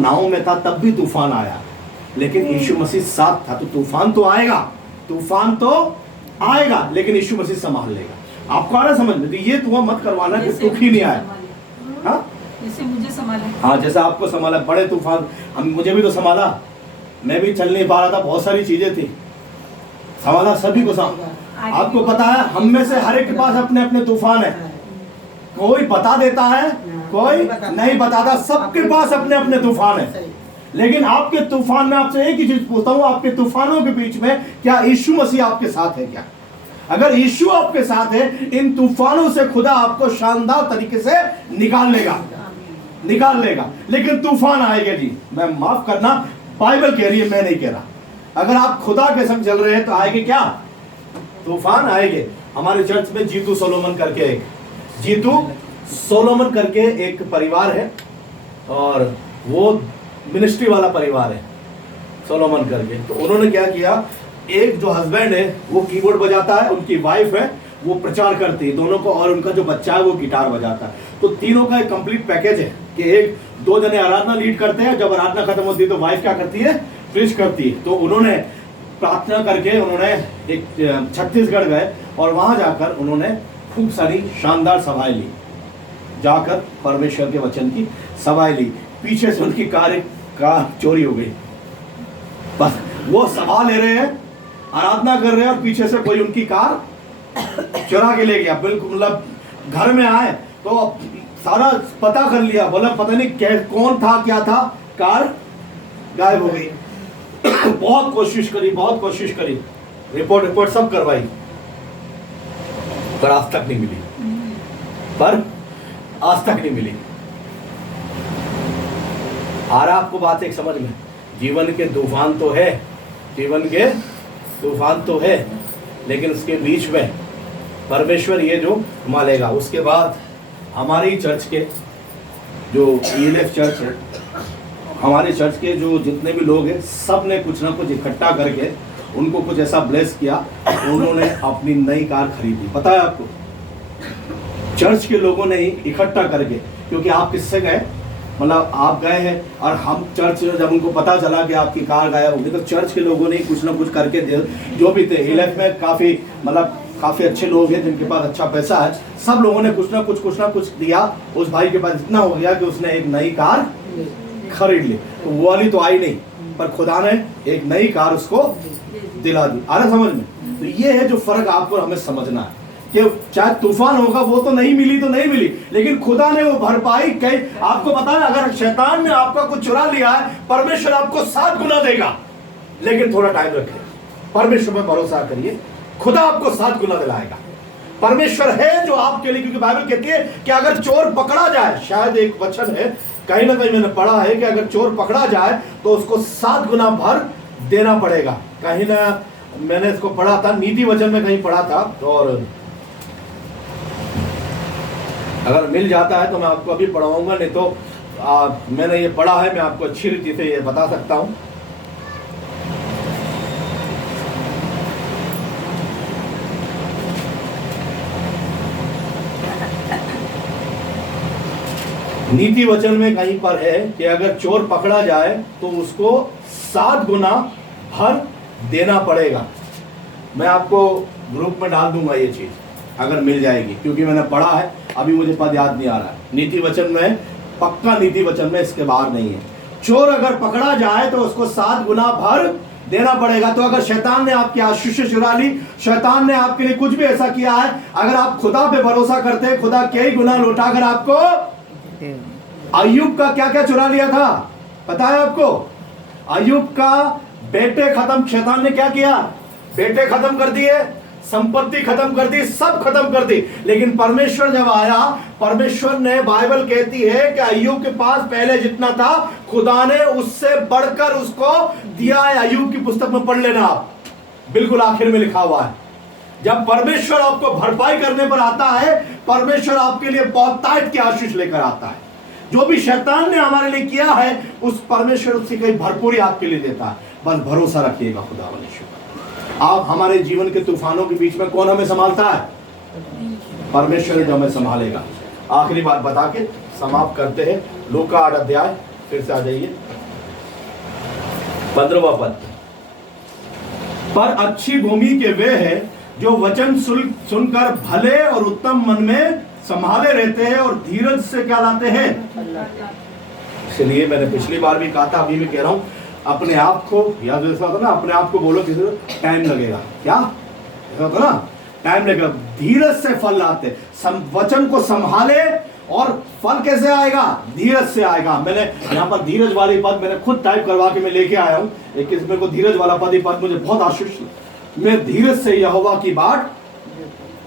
नाव में था तब भी तूफान आया, लेकिन यीशु मसीह साथ था। तो तूफान तो आएगा, तूफान तो आएगा, लेकिन यीशु मसीह संभाल लेगा। आपको आ रहा समझ में? तो ये तुम्हें मत करवाना कि दुख ही नहीं आए। हाँ, जैसे मुझे संभाला। हाँ, जैसा आपको संभाला। बड़े तूफान मुझे भी तो संभाला, मैं भी चल नहीं पा रहा था, बहुत सारी चीजें थी, संभाला सभी को आपको पता है, हम में से हर एक के पास अपने अपने तूफान है। कोई बता देता है, कोई नहीं बताता, सबके पास अपने अपने तूफान है। लेकिन आपके तूफान में आपसे एक ही चीज पूछता हूं, आपके तूफानों के बीच में क्या यीशु मसीह आपके साथ है क्या? अगर यीशु आपके साथ है, इन तूफानों से खुदा आपको शानदार तरीके से निकाल लेगा, निकाल लेगा। लेकिन तूफान आएगा जी, मैं माफ करना, बाइबल कह रही है, मैं नहीं कह रहा। अगर आप खुदा के संग चल रहे हैं तो आएंगे क्या? तूफान आएंगे। हमारे चर्च में जीतू सोलोमन करके एक परिवार है, और वो मिनिस्ट्री वाला परिवार है, सोलोमन करके। तो उन्होंने क्या किया, एक जो हस्बैंड है वो कीबोर्ड बजाता है, उनकी वाइफ है वो प्रचार करती है दोनों को, और उनका जो बच्चा है वो गिटार बजाता है। तो तीनों का एक कंप्लीट पैकेज है कि एक दो जने आराधना लीड करते हैं, जब आराधना खत्म होती है तो वाइफ क्या करती है, प्रीच करती है। तो उन्होंने प्रार्थना करके उन्होंने एक छत्तीसगढ़ गए, और वहां जाकर उन्होंने खूब सारी शानदार सभाएं ली, जाकर परमेश्वर के वचन की सभाएं ली। पीछे से उनकी कार चोरी हो गई। बस वो सभा ले रहे हैं, आराधना कर रहे हैं, और पीछे से कोई उनकी कार चुरा के ले गया। बिल्कुल, मतलब घर में आए तो सारा पता कर लिया, बोला पता नहीं कौन था क्या था, कार गायब हो गई। बहुत कोशिश करी, रिपोर्ट सब करवाई, पर आज तक नहीं मिली। आ रहा आपको बात एक समझ में? जीवन के तूफान तो है, लेकिन उसके बीच में परमेश्वर ये जो संभालेगा। उसके बाद हमारी चर्च के जो ELF चर्च है, हमारे चर्च के जो जितने भी लोग हैं, सब ने कुछ ना कुछ इकट्ठा करके उनको कुछ ऐसा ब्लेस किया, उन्होंने अपनी नई कार खरीदी। पता है आपको, चर्च के लोगों ने ही इकट्ठा करके, क्योंकि आप किससे गए, मतलब आप गए हैं, और हम चर्च, जब उनको पता चला कि आपकी कार गायब होगी, तो चर्च के लोगों ने कुछ ना कुछ करके जो भी थे, ELF में काफ़ी अच्छे लोग हैं जिनके पास अच्छा पैसा है, सब लोगों ने कुछ ना कुछ दिया। उस भाई के पास इतना हो गया कि उसने एक नई कार खरीद ली। तो वो वाली तो आई नहीं, पर खुदा ने एक नई कार उसको दिला दी। आ रहा समझ में? तो ये है जो फर्क आपको हमें समझना है, कि चाहे तूफान होगा, वो तो नहीं मिली, लेकिन खुदा ने वो भरपाई कही। आपको पता है, अगर शैतान ने आपका कुछ चुरा लिया है, परमेश्वर आपको 7 गुना देगा, लेकिन थोड़ा टाइम रखे। परमेश्वर पर भरोसा करिए, खुदा आपको 7 गुना दिलाएगा। परमेश्वर है जो आपके लिए, क्योंकि बाइबल कहती है कि अगर चोर पकड़ा जाए, शायद एक वचन है, कहीं ना कहीं मैंने पढ़ा है कि अगर चोर पकड़ा जाए तो उसको 7 गुना भर देना पड़ेगा। कहीं ना मैंने इसको पढ़ा था, नीति वचन में कहीं पढ़ा था, और अगर मिल जाता है तो मैं आपको अभी पढ़ाऊंगा, नहीं तो मैंने ये पढ़ा है, मैं आपको अच्छी रीति से ये बता सकता हूं। नीति वचन में कहीं पर है कि अगर चोर पकड़ा जाए तो उसको 7 गुना भर देना पड़ेगा। मैं आपको ग्रुप में डाल दूंगा ये चीज, अगर मिल जाएगी, क्योंकि मैंने पढ़ा है, अभी मुझे पद याद नहीं आ रहा है। नीति वचन में, पक्का नीति वचन में, इसके बाहर नहीं है। चोर अगर पकड़ा जाए तो उसको 7 गुना भर देना पड़ेगा। तो अगर शैतान ने आपकी आशीष चुरा ली, शैतान ने आपके लिए कुछ भी ऐसा किया है, अगर आप खुदा पे भरोसा करते हैं, खुदा कई गुना लौटाकर आपको, अय्यूब का क्या क्या चुरा लिया था पता है आपको? अय्यूब का बेटे खत्म, शैतान ने क्या किया, बेटे खत्म कर दिए, संपत्ति खत्म कर दी, सब खत्म कर दी। लेकिन परमेश्वर जब आया, परमेश्वर ने, बाइबल कहती है कि अय्यूब के पास पहले जितना था, खुदा ने उससे बढ़कर उसको दिया है। अय्यूब की पुस्तक में पढ़ लेना आप, बिल्कुल आखिर में लिखा हुआ है। जब परमेश्वर आपको भरपाई करने पर आता है, परमेश्वर आपके लिए बहुत ताकत की आशीष लेकर आता है। जो भी शैतान ने हमारे लिए किया है, उस परमेश्वर उसकी कई भरपूरी आपके लिए देता है। बस भरोसा रखिएगा खुदा परमेश्वर। आप, हमारे जीवन के तूफानों के बीच में कौन हमें संभालता है? परमेश्वर जो हमें संभालेगा। आखिरी बात बता के समाप्त करते हैं। लूका 8 अध्याय फिर से आ जाइए 15वां पद। पर अच्छी भूमि के वे हैं जो वचन सुनकर भले और उत्तम मन में संभाले रहते हैं और धीरज से क्या लाते हैं। इसलिए मैंने पिछली बार भी कहा था, अभी भी कह रहा हूं, अपने आप को याद ऐसा होता ना, अपने आप को बोलो किसी को टाइम लगेगा, क्या ऐसा होता ना, टाइम लगेगा। धीरज से फल लाते, वचन को संभाले और फल कैसे आएगा, धीरज से आएगा। मैंने यहाँ पर धीरज वाली पद मैंने खुद टाइप करवा के मैं लेके आया हूँ, लेकिन मेरे को धीरज वाला पद ही पद मुझे बहुत आशीष। मैं धीरज से यहोवा की बाट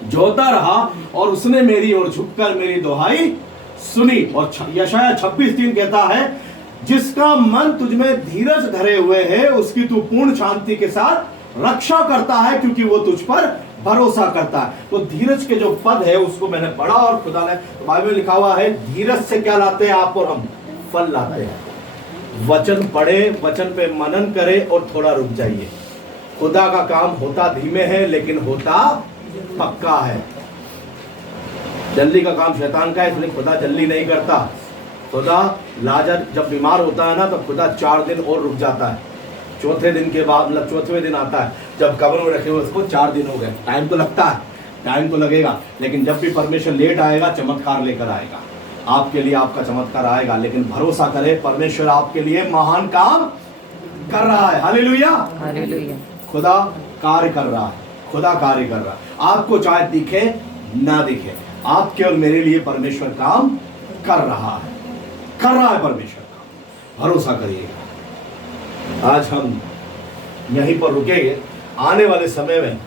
जोता रहा और उसने मेरी ओर झुककर मेरी दुहाई सुनी। और यशाया 26:3 कहता है, जिसका मन तुझमें धीरज धरे हुए है उसकी तू पूर्ण शांति के साथ रक्षा करता है, क्योंकि वो तुझ पर भरोसा करता है। तो धीरज के जो पद है उसको मैंने पढ़ा और खुदा ने तो बाइबल में लिखा हुआ है, धीरज से क्या लाते हैं आप और हम, फल लाते हैं। वचन पढ़े, वचन पे मनन करे और थोड़ा रुक जाइए। खुदा का काम होता धीमे है लेकिन होता पक्का है। जल्दी का काम शैतान का है, इसलिए खुदा जल्दी नहीं करता। खुदा लाजर जब बीमार होता है ना, तो खुदा 4 दिन और रुक जाता है। चौथे दिन के बाद, मतलब चौथे दिन आता है, जब कब्र में रखे हुए उसको 4 दिन हो गए। टाइम तो लगता है, टाइम तो लगेगा, लेकिन जब भी परमेश्वर लेट आएगा चमत्कार लेकर आएगा। आपके लिए आपका चमत्कार आएगा, लेकिन भरोसा करें, परमेश्वर आपके लिए महान काम कर रहा है। Hallelujah, hallelujah. खुदा कार्य कर रहा है, खुदा कार्य कर रहा है। आपको चाहे दिखे ना दिखे, आपके और मेरे लिए परमेश्वर काम कर रहा है, कर रहा है परमेश्वर काम। भरोसा करिएगा। आज हम यहीं पर रुकेंगे, आने वाले समय में